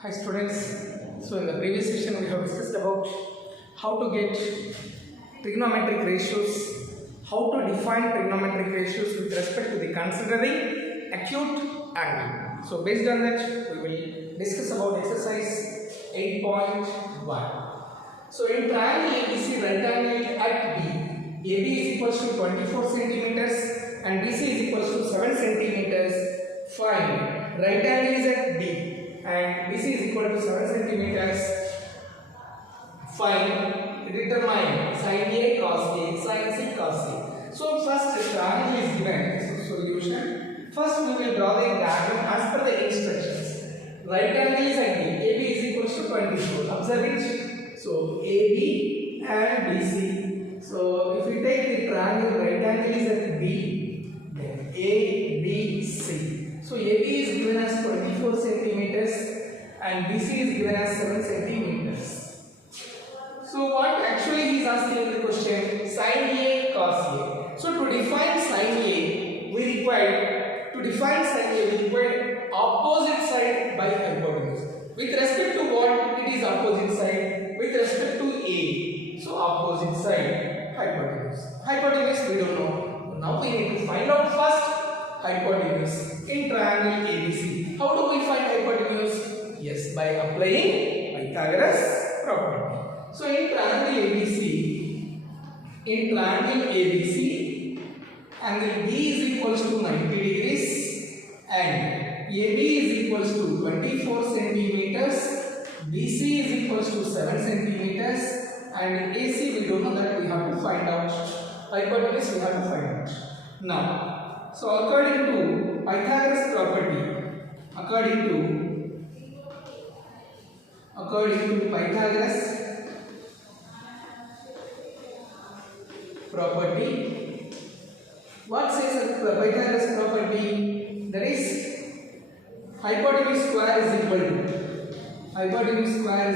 Hi students, so in the previous session we have discussed about how to get trigonometric ratios, how to define trigonometric ratios with respect to the considering acute angle. So based on that we will discuss about exercise 8.1. So in triangle ABC, right angle at B, AB is equals to 24 centimeters and BC is equals to 7 centimeters. Find right angle is at B and BC is equal to 7 centimeters. Find, determine sin A cos A, sin C cos A. So first triangle is given. So solution. First we will draw the diagram as per the instructions. Right angle is at B. AB is equal to 24. Observe it. So AB and BC. So if we take the triangle, right angle is at B, then ABC. So AB is given as 24 centimeters and BC is given as 7 centimeters. So what actually he is asking in the question, sin A cos A. So to define sin A, we require opposite side by hypotenuse. With respect to what it is opposite side? With respect to A. So opposite side hypotenuse. Hypotenuse we don't know. Now we need to find out first hypotenuse in triangle ABC. How do we find hypotenuse? Yes, by applying Pythagoras property. So in triangle ABC, angle B is equals to 90 degrees and AB is equals to 24 centimeters, BC is equals to 7 centimeters and AC we don't know, that we have to find out. Hypotenuse we have to find out. Now, so according to Pythagoras property, according to Pythagoras property, what says Pythagoras property? That is hypotenuse square is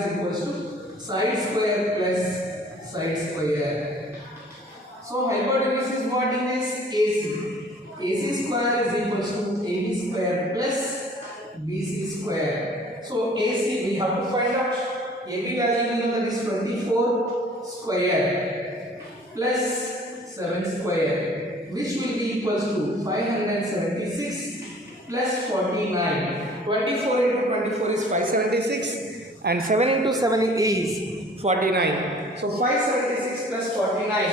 equal to side square plus side square. So hypotenuse is what in is AC. AC square is equal to AB square plus BC square. So AC we have to find out. AB value that is 24 square plus 7 square, which will be equals to 576 plus 49. 24 into 24 is 576 and 7 into 7 is 49. So 576 plus 49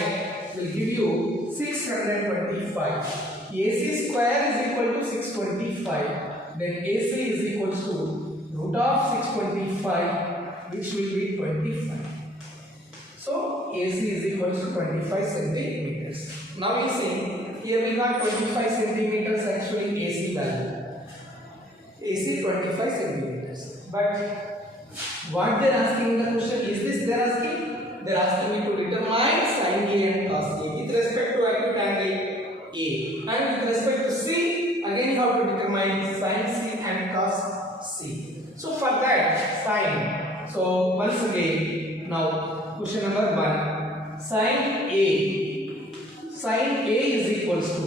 will give you 625. AC square is equal to 625. Then AC is equal to root of 625, which will be 25. So AC is equal to 25 centimeters. Now we see here we got 25 centimeters actually AC value. AC 25 centimeters. But what they are asking in the question is this: they are asking me to determine sin A and cos A with respect to acute angle A, and with respect to C again how to determine sin C and cos C. So for that sin, so once again now question number 1, sin A is equals to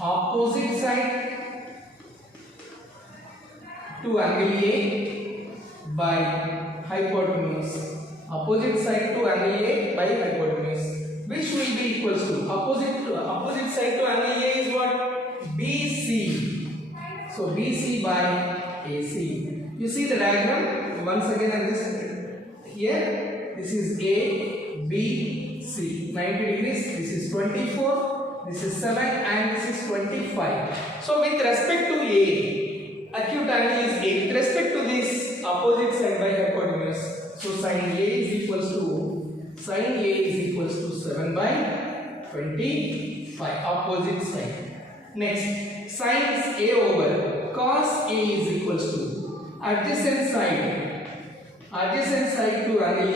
opposite side to angle A by hypotenuse. Opposite side to angle A by hypotenuse, which will be equals to opposite side to angle A is what? BC. So BC by AC. You see the diagram once again, and this here, this is A, B, C. 90 degrees. This is 24. This is 7 and this is 25. So with respect to A, acute angle is A. With respect to this opposite side by hypotenuse. So sin A is equals to 7 by 25, opposite side. Next, sin A over cos A is equals to adjacent side to angle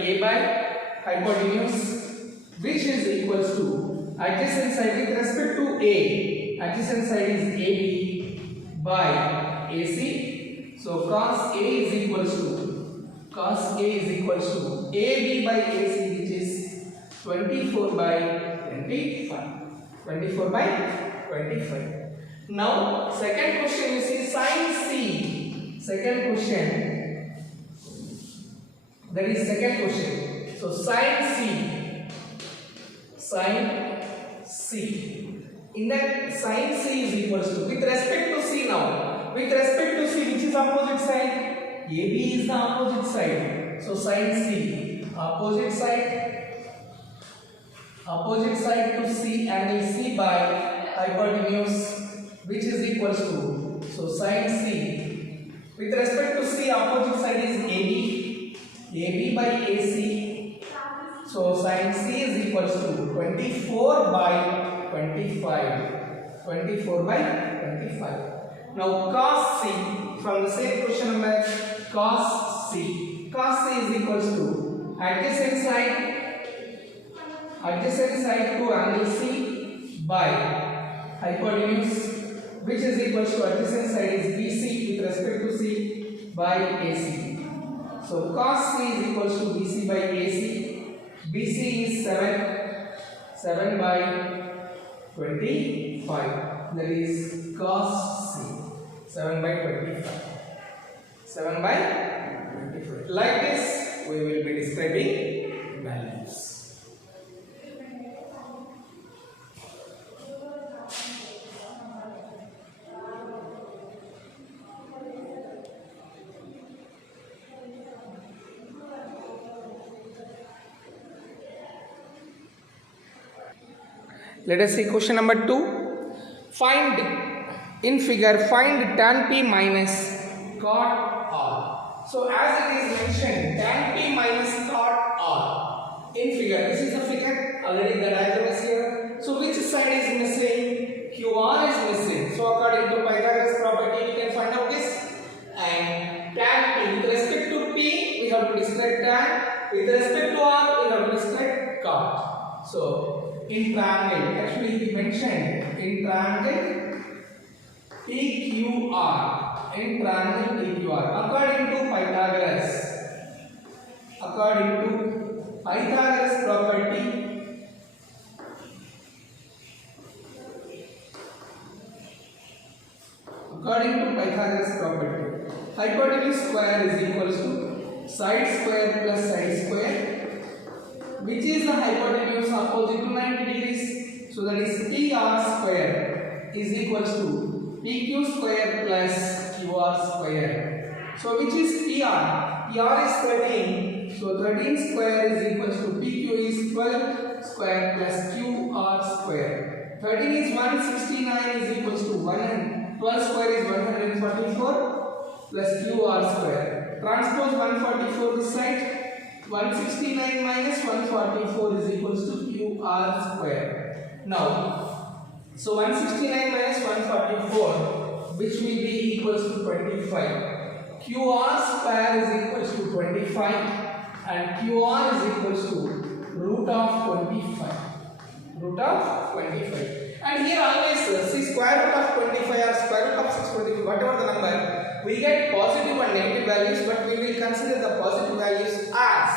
A by hypotenuse, which is equals to adjacent side with respect to A. Adjacent side is AB by AC. So cos A is equals to AB by AC, which is 24 by 25. Now second question you see sin c. Second question, that is second question. So sin c. In that sin c is equals to, with respect to c now, with respect to c, which is opposite side? AB is the opposite side. So sin c, opposite side to c, angle c by hypotenuse, which is equals to, so sin c, with respect to c, opposite side is AB by AC. So sin c is equals to 24 by 25. 24 by 25. Now cos c, from the same question number, cos c is equals to adjacent side to angle c by hypotenuse, which is equals to adjacent side is BC with respect to c by AC. So cos c is equals to BC by AC. BC is 7 by 25. That is cos c, 7 by 25. 7 by 25. Like this, we will be describing values. Let us see question number 2. Find tan p minus cot r. So as it is mentioned, tan p minus cot r in figure. This is the figure, already the diagram is here. So which side is missing? QR is missing. So according to Pythagoras property, we can find out this. And tan p, with respect to p, we have to describe tan. With respect to r, we have to describe cot. So in triangle, actually we mentioned in triangle PQR, according to Pythagoras property, hypotenuse square is equals to side square plus side square, which is the hypotenuse opposite to 90 degrees. So that is PR square is equals to PQ square plus QR square. So which is PR? PR is 13. So 13 square is equals to PQ is 12 square plus QR square. 13 is 169 is equals to 1 and 12 square is 144 plus QR square. Transpose 144 this side. 169 minus 144 is equals to QR square. Now, so 169 minus 144, which will be equals to 25. QR square is equals to 25 and QR is equals to root of 25. And here always see square root of 25 or square root of 625, whatever the number, we get positive and negative values, but we will consider the positive values as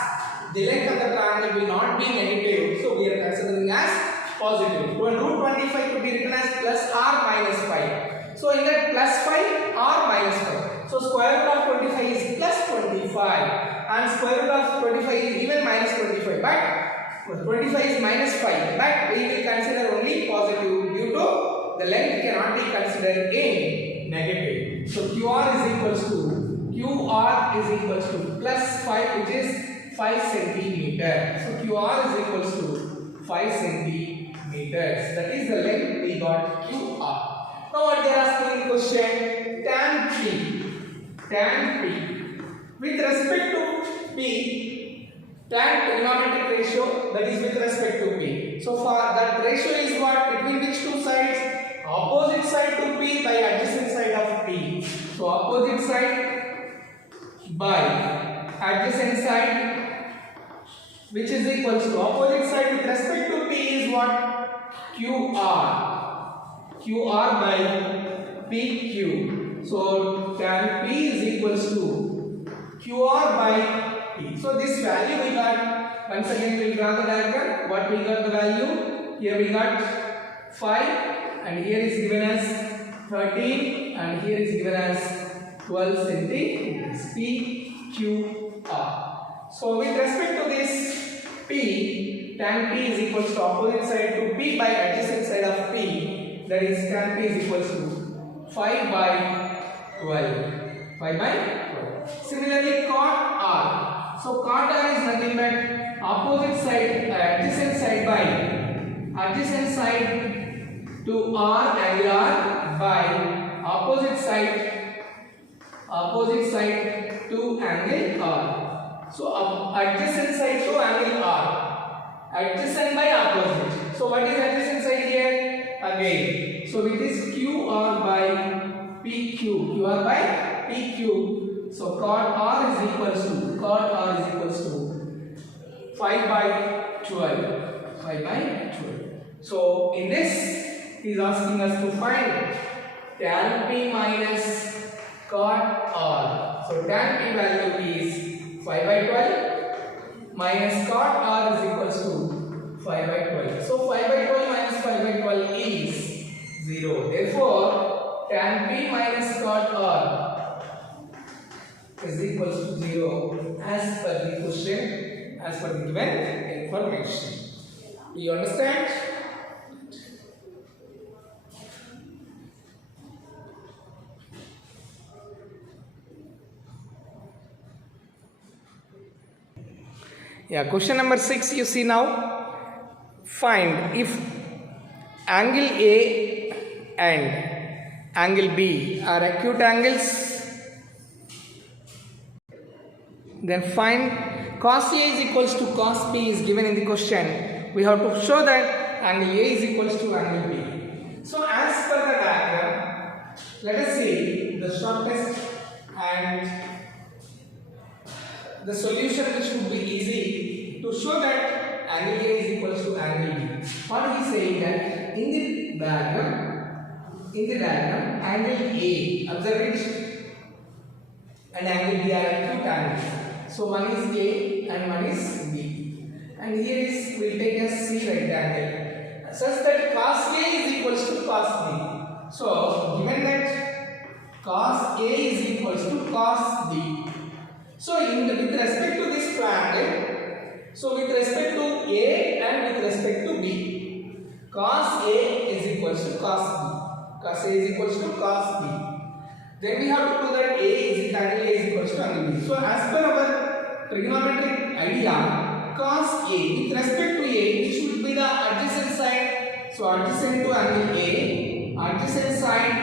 the length of the triangle will not be negative, so we are considering as positive. When root 25 could be written as plus r minus 5. So in that plus 5 r minus 5. So square root of 25 is plus 25 and square root of 25 is even minus 25. But 25 is minus 5. But we will consider only positive due to the length cannot be considered in negative. So QR is equals to plus 5, which is 5 centimeter. So QR is equals to 5 centimeters. That is the length we got QR. Now what they are asking in question, tan P. With respect to P, tan trigonometric ratio, that is with respect to P. So for that ratio is what? Between which two sides? Opposite side to P by adjacent side of P. So opposite side by adjacent side, which is equals to opposite side with respect to P is what? QR by PQ. So tan P is equals to QR by P. So this value we got, once again we will draw the diagram. What we got the value? Here we got 5 and here is given as 13 and here is given as 12 centimeters. P, Q, R. So with respect to this P, tan P is equals to opposite side to P by adjacent side of P, that is tan P is equals to 5 by 12. 5 by 12. Similarly cot R. So cot R is nothing but opposite side, adjacent side by adjacent side to R angle R by opposite side to angle R. So adjacent side to angle R. Adjacent by opposite. So what is adjacent side here? Again. So it is QR by PQ. QR by PQ. So cot R is equals to 5 by 12. 5 by 12. So in this, he is asking us to find tan P minus cot R. So tan P value is 5 by 12 minus cot R is equals to 5 by 12. So 5 by 12 minus 5 by 12 is 0. Therefore, tan P minus cot R is equals to 0 as per the question, as per the given information. Do you understand? Yeah, question number 6 you see now. Find if angle A and angle B are acute angles, then find cos A is equals to cos B is given in the question. We have to show that angle A is equals to angle B. So as per the diagram, let us see the shortest and the solution which would be easy to show that angle A is equals to angle B. What he is saying that in the diagram, angle A, observe it, and angle B are acute angles. So one is A and one is B. And here is, we will take a C right angle such that cos A is equals to cos B. So given that cos A is equals to cos B. So with respect to this triangle, so with respect to A and with respect to B, cos A is equals to cos B. Cos A is equals to cos B. Then we have to do that angle A is equals to angle B. So as per our trigonometric idea, cos A with respect to A, which should be the adjacent side. So adjacent to angle A, adjacent side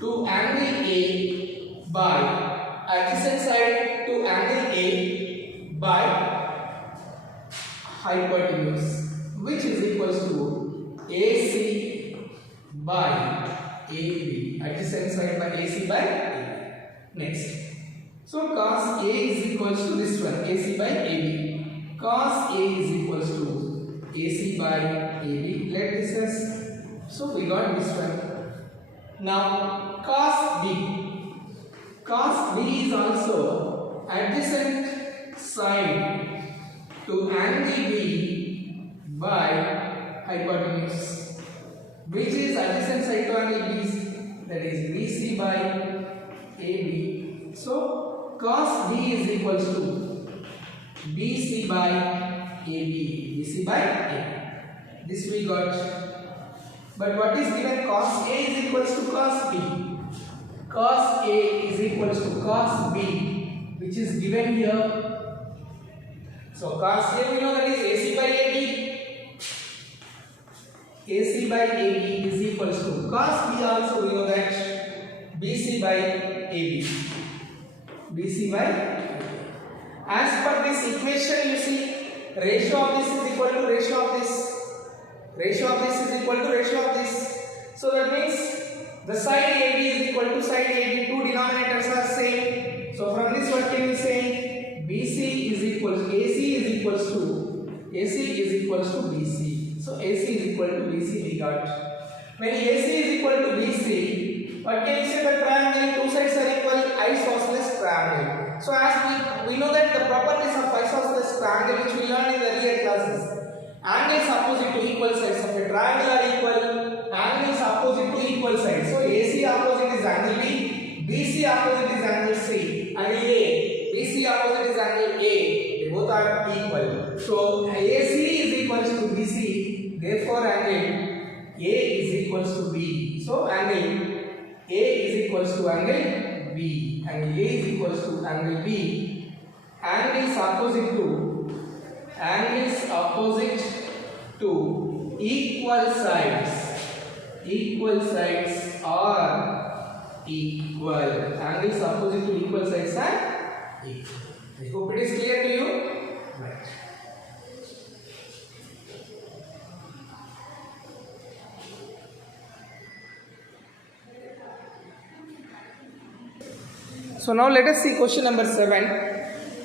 to angle A by adjacent side to angle A by hypotenuse, which is equals to AC by AB. Adjacent side by AC by A. Next. So cos A is equals to this one, AC by AB. Cos A is equals to AC by AB. Let this as, so we got this one. Now cos B. Cos B is also adjacent side to angle B by hypotenuse, which is adjacent side to angle B, that is BC by AB. So cos B is equals to BC by AB. BC by A. This we got. But what is given? Cos A is equals to cos B. Cos A is equals to cos B, which is given here. So cos A we know that is AC by AB. AC by AB is equals to cos B, also we know that BC by AB. BC by AB. As per this equation, you see ratio of this is equal to ratio of this. Ratio of this is equal to ratio of this. So that means the side AB is equal to side AB, two denominators are same. So from this what can we say? BC is equals, AC is equals to BC. So AC is equal to BC we got. When AC is equal to BC, what can you say? The triangle, two sides are equal, isosceles triangle. So as we know that the properties of isosceles triangle which we learned in the earlier classes, angles opposite to equal sides of a triangle are equal, angles opposite to equal sides. So AC BC opposite is angle C. Angle A. BC opposite is angle A. They both are equal. So AC is equals to BC. Therefore angle A is equals to B. So angle A is equals to angle B. Angle A is equals to angle B. Angles opposite to equal sides are equal. Angles opposite to equal sides are equal. I hope it is clear to you. Right. So now let us see question number 7.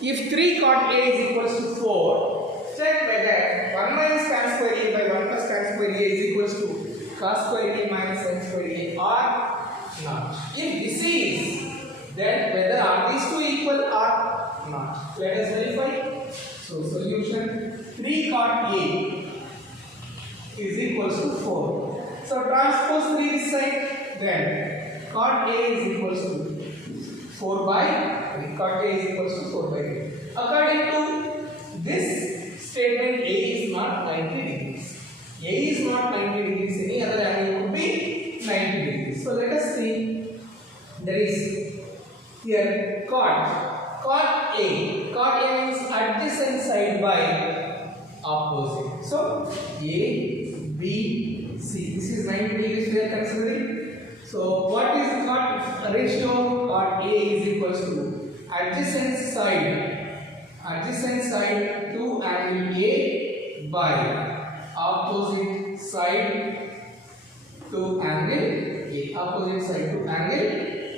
If 3 cot A is equals to 4, check whether 1 minus tan square A by 1 plus tan square A is equals to cos square A minus sin square A or not. If this is, then whether are these two equal or not. Let us verify. So solution 3 cot A is equals to 4. So transpose 3 this side, then cot A is equals to 4 by 3. Cot A is equals to 4 by 3. According to this statement, A is not 90 degrees. A is not 90 degrees. Any other angle would be 90 degrees. So let us see. There is here cot A. Cot A means adjacent side by opposite. So A, B, C. This is 90 degrees we are considering. So what is the cot ratio? Cot A is equals to adjacent side to angle A by opposite side to angle A. Opposite side to angle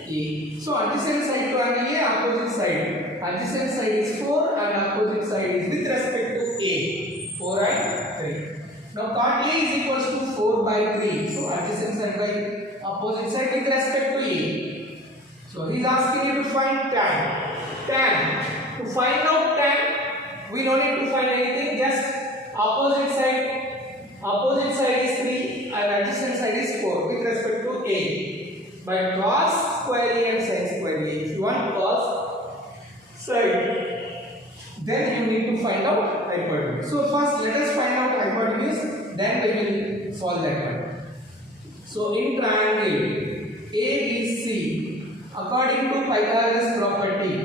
A. So adjacent side to angle A, opposite side. Adjacent side is 4 and opposite side is with respect to A. 4 and 3. Now cot A is equals to 4 by 3. So adjacent side by opposite side with respect to A. So he is asking you to find tan. To find out tan, we don't need to find anything. Just opposite side is 3 and adjacent side is 4 with respect to A. By cos square A and sin square A. If you want cos side, then you need to find out hypotenuse. So first let us find out hypotenuse, then we will solve that one. So in triangle ABC, according to Pythagoras property,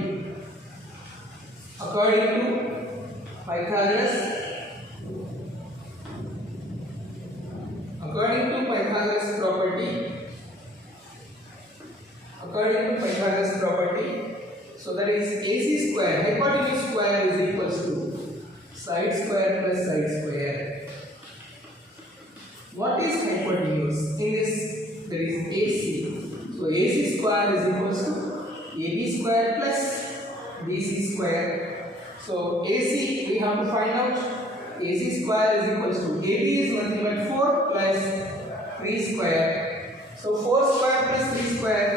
so that is AC square, hypotenuse square is equals to side square plus side square. What is hypotenuse? In this there is AC. So AC square is equals to AB square plus BC square. So AC we have to find out. AC square is equals to AB is nothing but 4 plus 3 square. So 4 square plus 3 square.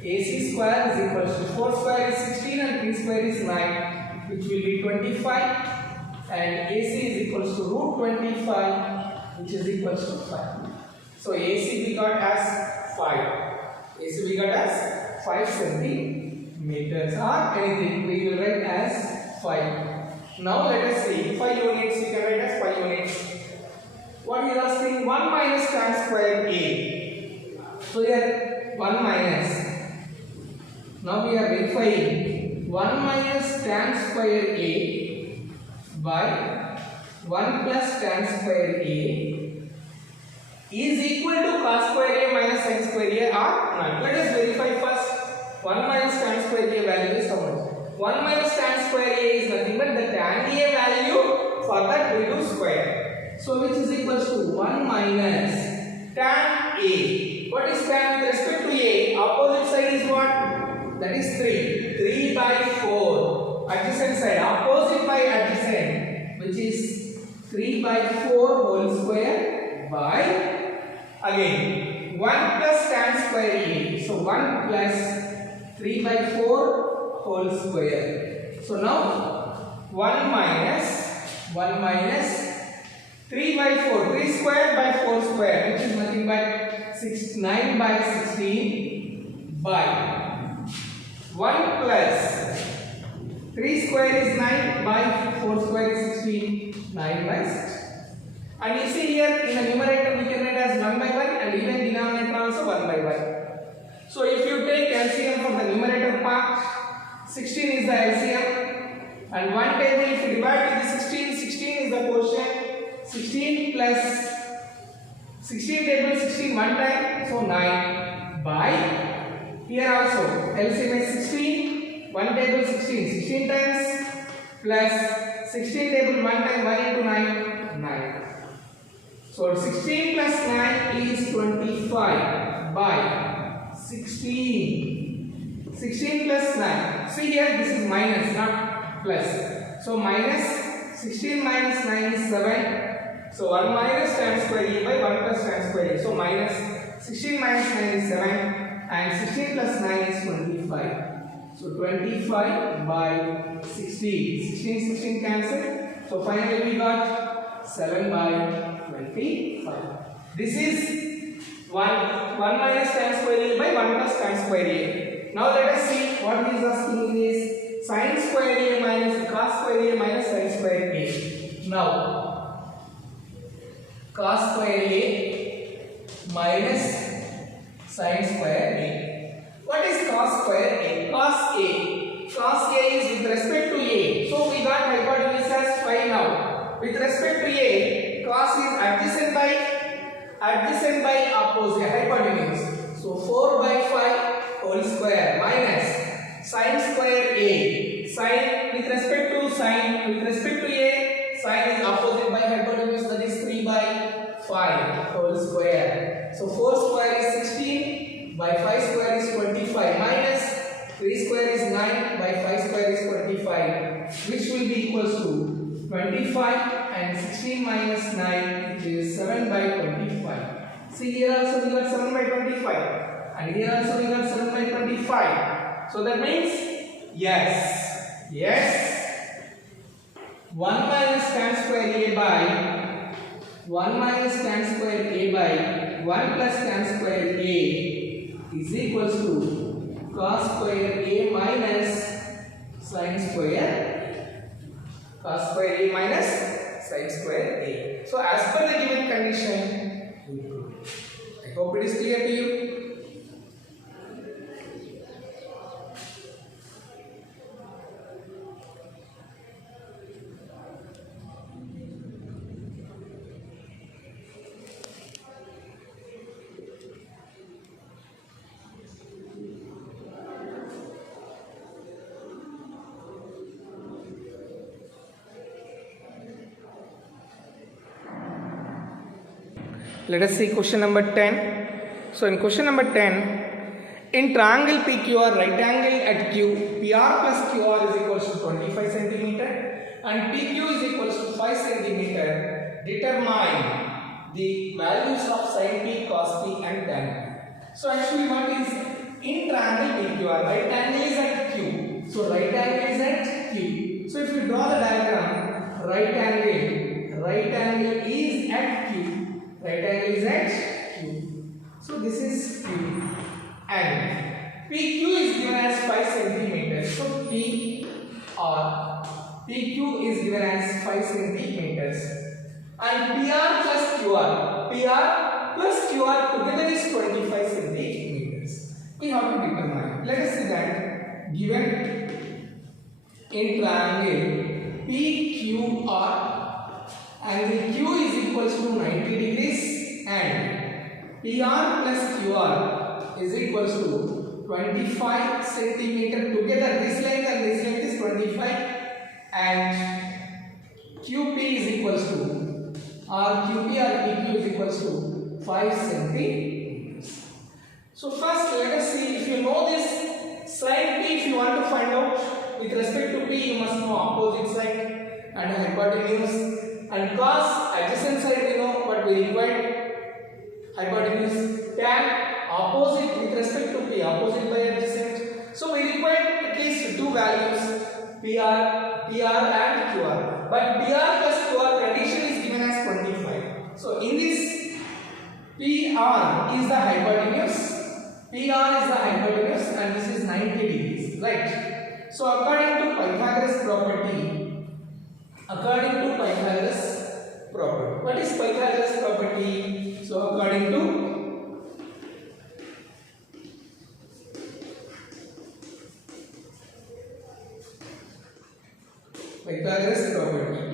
AC square is equals to 4 square is 16 and 3 square is 9, which will be 25, and AC is equals to root 25, which is equals to 5. So AC we got as 5. AC we got as 5 centimeters or anything we will write as 5. Now let us see 5 units we can write as 5 units. What is asking? 1 minus tan square A. So here 1 minus. Now we are verifying 1 minus tan square A by 1 plus tan square A is equal to cos square A minus sin square A or not. Let us verify first. 1 minus tan square A value is how much? 1 minus tan square A is nothing but the tan A value, for that we do square. So which is equals to 1 minus tan A. What is tan with respect to A? Opposite side is what? That is 3. 3 by 4. Adjacent side. Opposite by adjacent. Which is 3 by 4 whole square by, again, 1 plus tan square A. So 1 plus 3 by 4 whole square. So now 1 minus 3 by 4. 3 square by 4 square. Which is nothing but 9 by 16 by 1 plus 3 square is 9 by 4 square is 16. 9 by 16. And you see here in the numerator we can write as 1 by 1 and even denominator also 1 by 1. So if you take LCM from the numerator part, 16 is the LCM and 1 table if you divide with the 16, 16 is the quotient. 16 plus 16 table 16 one time, so 9 by here also LCM is 16, 1 table 16, 16 times plus 16 table 1 time 1 into 9, 9. So 16 plus 9 is 25 by 16. 16 plus 9. See here this is minus not plus. So minus 16 minus 9 is 7. So 1 minus tan square a by 1 plus tan square a. So minus 16 minus 9 is 7 and 16 plus 9 is 25. So 25 by 16. 16 16 cancel. So finally we got 7 by 25. This is 1 minus tan square a by 1 plus tan square a. Now let us see what is asking is sin square a minus cos square a minus sin square a. Now cos square a minus sin square a. What is cos square a? Cos a. Cos a is with respect to a. So we got hypotenuse as 5 now. With respect to a, cos is adjacent by opposite hypotenuse. So 4 by 5 whole square minus sin square a. Sin with respect to a, sin is opposite by hypotenuse, that is 3 by 5 whole square. So 4 square is 16 by 5 square is 25 minus 3 square is 9 by 5 square is 25, which will be equals to 25 and 16 minus 9, which is 7 by 25. See here also we got 7 by 25 and here also we got 7 by 25. So that means yes 1 minus tan square a by 1 minus tan square a by 1 plus tan square a is equals to cos square a minus sin square a. So as per the given condition, I hope it is clear to you. Let us see question number 10. So in question number 10, in triangle PQR, right angle at Q, PR plus QR is equals to 25 centimeter and PQ is equals to 5 centimeter. Determine the values of sin P, cos P and tan P. So actually what is in triangle PQR, right angle is at Q. So right angle is at Q. So if you draw the diagram, right angle is at Q. Right angle is at Q. So this is Q and PQ is given as 5 centimeters. So PQ is given as 5 centimeters and PR plus QR together is 25 centimeters. We have to determine. Let us see that given in triangle PQR angle Q is equals to 90 degrees and PR plus QR is equals to 25 centimeter. Together this length and this length is 25 and QP is equals to QP or PQ is equals to 5 centimeters. So first let us see, if you know this sin P, if you want to find out with respect to P, you must know opposite side and hypotenuse. And cos adjacent side we know, but we required hypotenuse. Tan opposite with respect to P, opposite by adjacent. So we required at least two values, PR and QR. But PR plus QR condition is given as 25. So in this, PR is the hypotenuse and this is 90 degrees. right? So according to Pythagoras property, what is Pythagoras property? So according to Pythagoras property,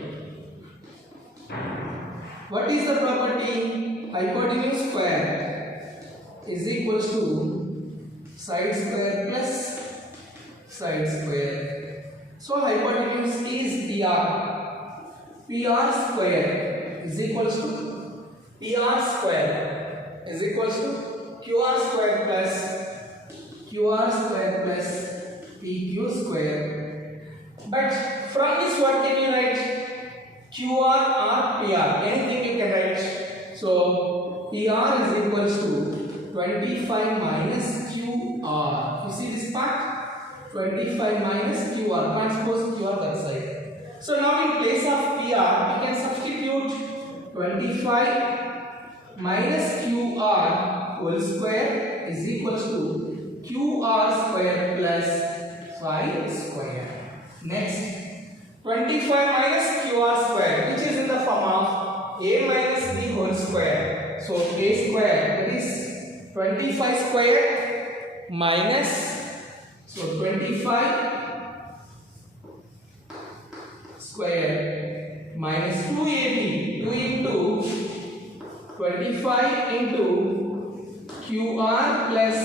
what is the property? Hypotenuse square is equals to side square plus side square. So hypotenuse is PR. PR square is equals to PR square is equals to QR square plus PQ square. But from this, what can you write? QR or PR? Anything you can write. So PR is equals to 25 minus QR. You see this part? 25 minus QR. Transpose QR that side. So now in place of PR, we can substitute 25 minus QR whole square is equals to QR square plus 5 square. Next, 25 minus QR square, which is in the form of A minus B whole square. So A square, that is 25 square minus, so 25 square minus 2AB, 2 into 25 into QR plus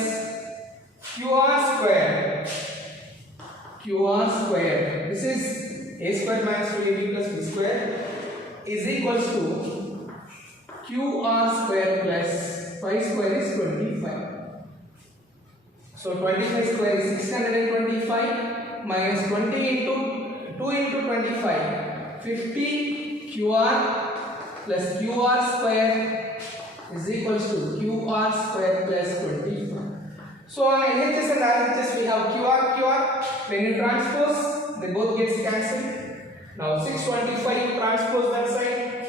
QR square. QR square. This is A square minus 2AB plus B square is equals to QR square plus 5 square is 25. So 25 square is 625 minus 20 into 2 into 25. 50 QR plus QR square is equals to QR square plus 25. So on LHS and RHS we have QR. When you transpose, they both gets cancelled. Now 625 transpose that side.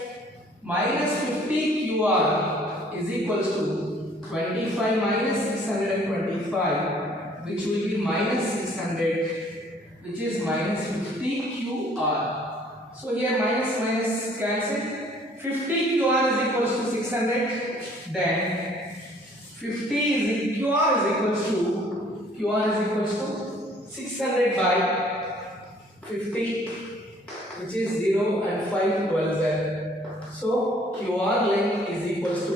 Minus 50 QR is equals to 25 minus 625, which will be minus 600, which is minus 50 QR. So here minus cancelled. 50 QR is equals to 600. Then 50 is QR is equals to 600 by 50, which is 0 and 5 12. So QR length is equals to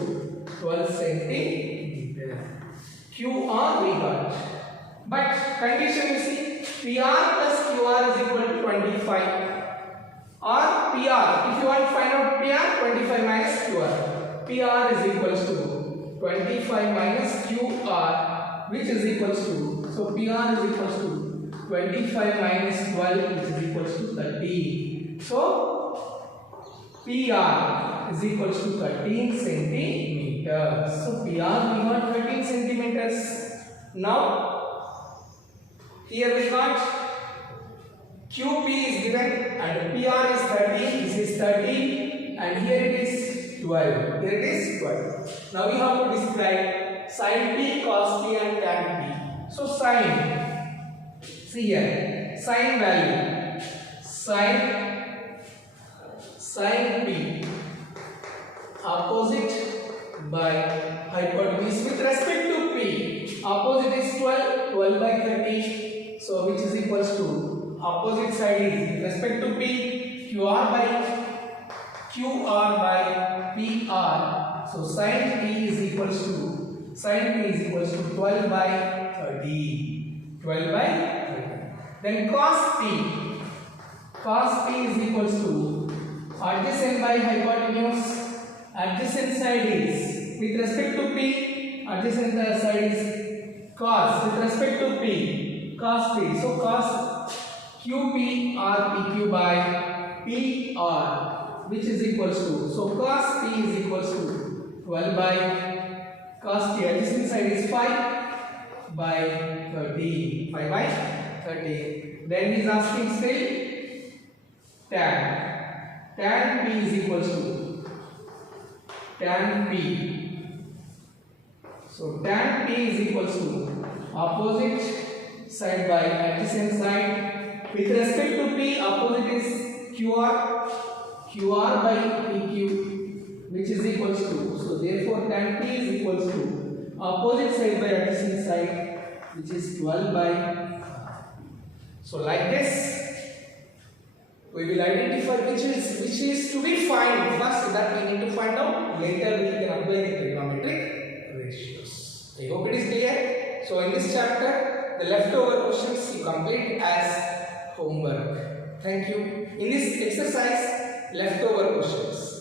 12 centimeter. QR we got, but condition you see, PR plus QR is equal to 25. Or PR, if you want to find out PR, 25 minus QR. PR is equals to 25 minus QR, which is equals to, so PR is equals to 25 minus 12, which is equals to 30. So PR is equals to 13 centimeters. So PR we got 13 centimeters. Now here we got QP is given and PR is 30. This is 30 and here it is 12. Here it is 12. Now we have to describe sin P, cos P and tan P. So sin, see here, sin value, sin P, opposite by hypotenuse with respect to P. Opposite is 12 by 30. So which is equals to, opposite side is with respect to P, QR by PR. So sin P is equals to 12 by 30. 12 by 30. Then cos P is equals to adjacent by hypotenuse. Adjacent side is with respect to P. Adjacent side is cos with respect to P. Cos P. So cos QP or PQ by PR, which is equals to, so cos P is equals to 12 by cos P. Adjacent side is 5 by 30. 5 by 30. Then he is asking still tan P is equals to tan P. So tan P is equals to opposite side by adjacent side. With respect to P, opposite is QR. QR by PQ, which is equals to. So therefore, tan P is equals to opposite side by adjacent side, which is 12 by. So like this, we will identify which is to be found. First, that we need to find out. Later, we can apply the trigonometric ratios. I hope it is clear. So in this chapter, the leftover questions you complete as homework. Thank you. In this exercise, leftover questions.